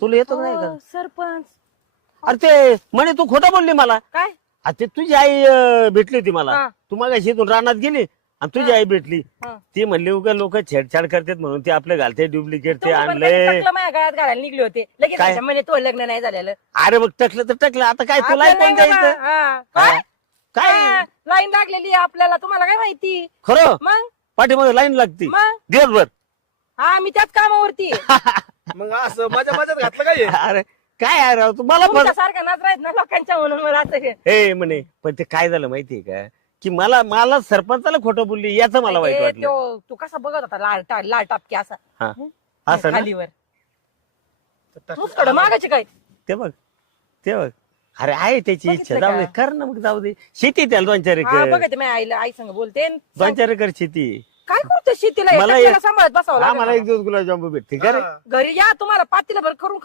तुला येतो नाही का? सरपंच अरे ते म्हणे तू खोटं बोलली मला. काय ते तुझी आई भेटली होती मला. हा. तू मग शेतून रानात गेली आणि तुझी आई भेटली. हा. ती म्हणली उगा लोक छेडछाड करतात म्हणून ते आपले घालते डुप्लिकेट ते तुम्ही पण आणले. कधी टकलं माझ्या गळ्यात घालायला निघले होते लगेच काय? माझ्या म्हणे तो लग्न नाही झालेलं. अरे मग टकलं तर टकलं आता काय तुला आपल्याला कोण नाही द्यायचं? बाबा. हा. काय काय लाईन लागलेली आहे आपल्याला तुम्हाला काय माहिती खरं मग पाठीमध्ये लाईन लागती मग दिवसभर. हा मी त्याच कामावरती मग असं माझ्या मजात घातलं काय हे? अरे काय आहे राव तुम्हाला पण सारखा नाच राहत ना लोकांच्या म्हणून मला असं हे. हे म्हणे पण ते काय झालं माहितीये का की मला सरपंचाला खोटं बोलली याचं मला वाईट ते वाटलं. तू कसा बघत होता लाल टापकी असा हा असं ना खालीवर तूच थोडं मागायची काय ते बघ अरे आहे त्याची इच्छा बघितलं जाऊ दे का? कर ना मग जाऊ दे. शेती आहे त्याला 2-4 हा एकर बघते मी आईला आई संग बोलते 2-4 एकर शेती आहे. काय करतो शेतीला मला एकट्याला सांभाळत बसावं हा लागेल मला मला. 1 दिवस गुलाबजामुन भेटते का रे? हा. घरी या तुम्हाला पातीला भर करून